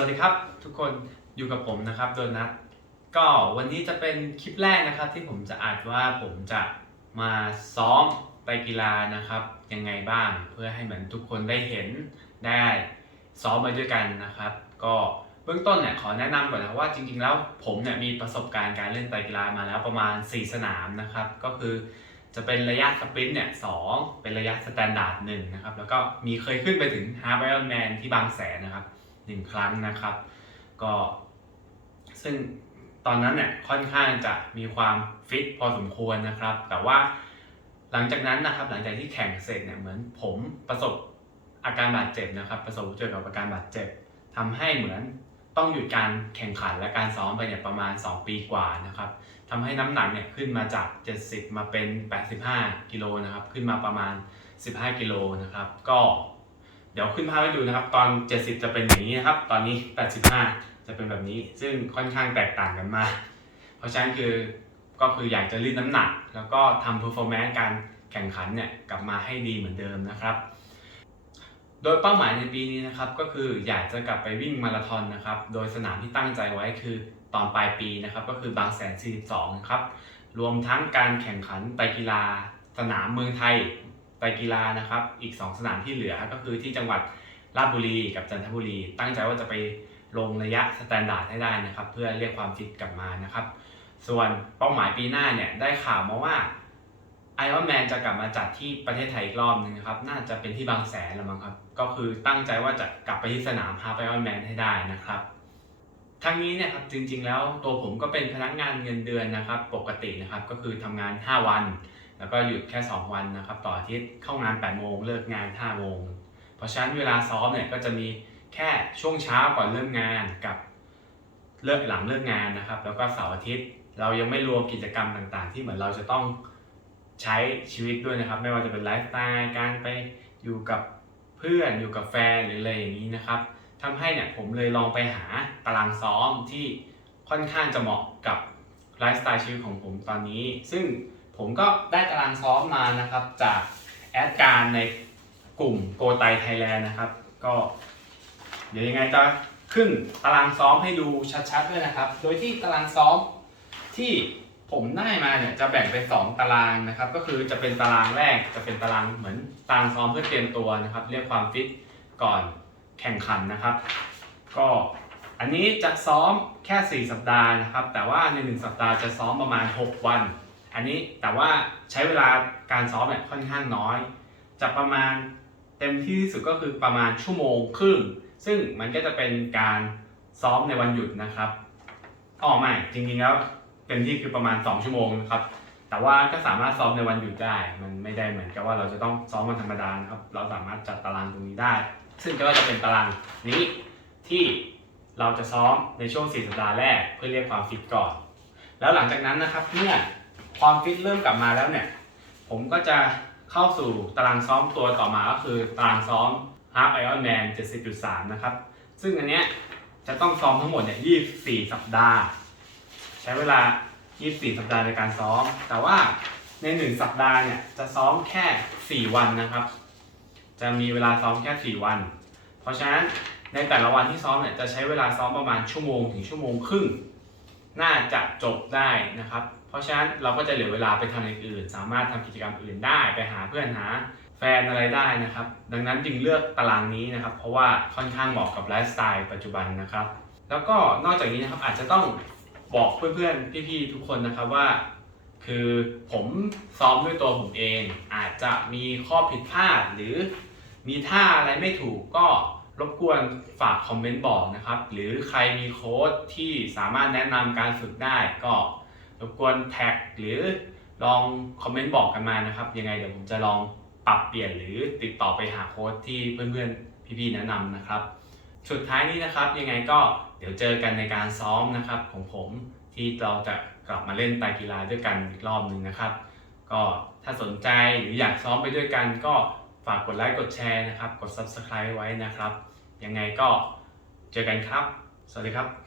วัสดีครับทุกคนอยู่กับผมนะครับโดนัทก็วันนี้จะเป็นคลิปแรกนะครับที่ผมจะอัดว่าผมจะมาซ้อมไปกีฬานะครับ ยังไงบ้างเพื่อให้เหมือนทุกคนได้เห็นได้ซ้อมไปด้วยกันนะครับ ก็เบื้องต้นเนี่ยขอแนะนำก่อนนะว่าจริงๆแล้วผมเนี่ยมีประสบการณ์การเล่นไตรกีฬามาแล้วประมาณ 4 สนามนะครับ ก็คือจะเป็นระยะสปรินต์เนี่ยสองเป็นระยะสแตนดาร์ดหนึ่งนะครับแล้วก็มีเคยขึ้นไปถึงฮาร์ r ไ r o n แมนที่บางแสนนะครับ หนึ่งครั้งนะครับ ก็ซึ่งตอนนั้นเนี่ยค่อนข้างจะมีความฟิตพอสมควรนะครับ แต่ว่าหลังจากนั้นนะครับหลังจากที่แข่งเสร็จเนี่ยเหมือนผมประสบอาการบาดเจ็บนะครับ ประสบเจอกับอาการบาดเจ็บทำให้เหมือนต้องหยุดการแข่งขันและการซ้อมไปเนี่ยประมาณ 2 ปีกว่านะครับทำให้น้ำหนักเนี่ยขึ้นมาจาก 70 มาเป็น 85 กิโลนะครับ ขึ้นมาประมาณ 15 กิโลนะครับ ก็ เดี๋ยวขึ้นภาพให้ดูนะครับ ตอน 70 จะเป็นอย่างนี้นะครับ ตอนนี้ 85 จะเป็นแบบนี้ ซึ่งค่อนข้างแตกต่างกันมากเพราะฉะนั้นคือก็คืออยากจะรีดน้ำหนัก แล้วก็ทำ performance การแข่งขันเนี่ยกลับมาให้ดีเหมือนเดิมนะครับ โดยเป้าหมายในปีนี้นะครับ ก็คืออยากจะกลับไปวิ่งมาราธอนนะครับ โดยสนามที่ตั้งใจไว้คือตอนปลายปีนะครับ ก็คือบางแสน 42 ครับ รวมทั้งการแข่งขันไตกีฬาสนามเมืองไทย กีฬานะครับ อีก 2 สนามที่เหลือก็คือที่จังหวัดราชบุรีกับจันทบุรี ตั้งใจว่าจะไปลงระยะสแตนดาร์ดให้ได้นะครับ เพื่อเรียกความฟิตกลับมานะครับ ส่วนเป้าหมายปีหน้าเนี่ยได้ข่าวมาว่า Iron Man จะกลับมาจัดที่ประเทศไทยอีกรอบนึงนะครับ น่าจะเป็นที่บางแสนล้วมั้งครับ ก็คือตั้งใจว่าจะกลับไปที่สนาม Half Iron Man ให้ได้นะครับ ทั้งนี้เนี่ยครับจริงๆแล้วตัวผมก็เป็นพนักงานเงินเดือนนะครับ ปกตินะครับก็คือทำงาน 5 วัน แล้วก็หยุดแค่ 2 วันนะครับต่ออาทิตย์เข้างาน 8 โมงเลิกงาน 5 โมง เพราะฉะนั้นเวลาซ้อมเนี่ยก็จะมีแค่ช่วงเช้าก่อนเริ่มงานกับเลิกหลังเลิกงานนะครับ แล้วก็เสาร์อาทิตย์ เรายังไม่รวมกิจกรรมต่างๆ ที่เหมือนเราจะต้องใช้ชีวิตด้วยนะครับ ไม่ว่าจะเป็นไลฟ์สไตล์การไปอยู่กับเพื่อนอยู่กับแฟนหรืออะไรอย่างนี้นะครับทำให้เนี่ยผมเลยลองไปหาตารางซ้อมที่ค่อนข้างจะเหมาะกับไลฟ์สไตล์ชีวิตของผมตอนนี้ ซึ่ง ผมก็ได้ตารางซ้อมมานะครับ จากแอดการในกลุ่มโกไตไทยแลนด์นะครับ ก็ เดี๋ยวยังไงจะขึ้นตารางซ้อมให้ดูชัดๆด้วยนะครับ โดยที่ตารางซ้อมที่ผมได้มาเนี่ยจะแบ่งเป็น 2 ตารางนะครับ ก็คือจะเป็นตารางแรกจะเป็นตารางเหมือนตารางซ้อมเพื่อเตรียมตัวนะครับ เรียกความฟิตก่อนแข่งขันนะครับ ก็อันนี้จะซ้อมแค่ 4 สัปดาห์นะครับ แต่ว่าใน 1 สัปดาห์จะซ้อมประมาณ 6 วัน อันนี้แต่ว่าใช้เวลาการซ้อมเนี่ยค่อนข้างน้อย จะประมาณเต็มที่ที่สุดก็คือประมาณชั่วโมงครึ่ง ซึ่งมันก็จะเป็นการซ้อมในวันหยุดนะครับอ๋อไม่จริงๆแล้วเต็มที่คือประมาณ 2 ชั่วโมงนะครับ แต่ว่าก็สามารถซ้อมในวันหยุดได้ มันไม่ได้เหมือนกับว่าเราจะต้องซ้อมวันธรรมดานะครับ เราสามารถจัดตารางตรงนี้ได้ ซึ่งก็จะเป็นตารางนี้ที่เราจะซ้อมในช่วง4สัปดาห์แรกเพื่อเรียกความฟิตก่อน แล้วหลังจากนั้นนะครับเมื่อ ความฟิตเริ่มกลับมาแล้วเนี่ย ผมก็จะเข้าสู่ตารางซ้อมตัวต่อมาก็คือตารางซ้อม Half Iron Man 70.3 นะครับ ซึ่งอันเนี้ยจะต้องซ้อมทั้งหมดเนี่ย24 สัปดาห์ ใช้เวลา 24 สัปดาห์ในการซ้อม แต่ว่าใน 1 สัปดาห์เนี่ยจะซ้อมแค่ 4 วันนะครับ จะมีเวลาซ้อมแค่ 4 วัน เพราะฉะนั้นในแต่ละวันที่ซ้อมเนี่ยจะใช้เวลาซ้อมประมาณชั่วโมงถึงชั่วโมงครึ่ง น่าจะจบได้นะครับ ราะฉะนั้นเราก็จะเหลือเวลาไปทำอย่างอื่น สามารถทำกิจกรรมอื่นได้ไปหาเพื่อนหาแฟนอะไรได้นะครับ ดังนั้นจึงเลือกตารางนี้นะครับ เพราะว่าค่อนข้างเหมาะกับไลฟ์สไตล์ปัจจุบันนะครับ แล้วก็นอกจากนี้นะครับอาจจะต้องบอกเพื่อนๆพี่ๆทุกคนนะครับว่า คือผมซ้อมด้วยตัวผมเอง อาจจะมีข้อผิดพลาดหรือมีท่าอะไรไม่ถูกก็รบกวนฝากคอมเมนต์บอกนะครับ หรือใครมีโค้ดที่สามารถแนะนำการฝึกได้ก็ รบกวนแท็กหรือลองคอมเมนต์บอกกันมานะครับ ยังไงเดี๋ยวผมจะลองปรับเปลี่ยนหรือติดต่อไปหาโค้ดที่เพื่อนๆ พี่ๆ แนะนำนะครับ สุดท้ายนี้นะครับยังไงก็เดี๋ยวเจอกันในการซ้อมนะครับของผมที่เราจะกลับมาเล่นไตกีฬาด้วยกันอีกรอบหนึ่งนะครับ ก็ถ้าสนใจหรืออยากซ้อมไปด้วยกันก็ฝากกดไลค์กดแชร์นะครับ กด Subscribe ไว้นะครับ ยังไงก็เจอกันครับ สวัสดีครับ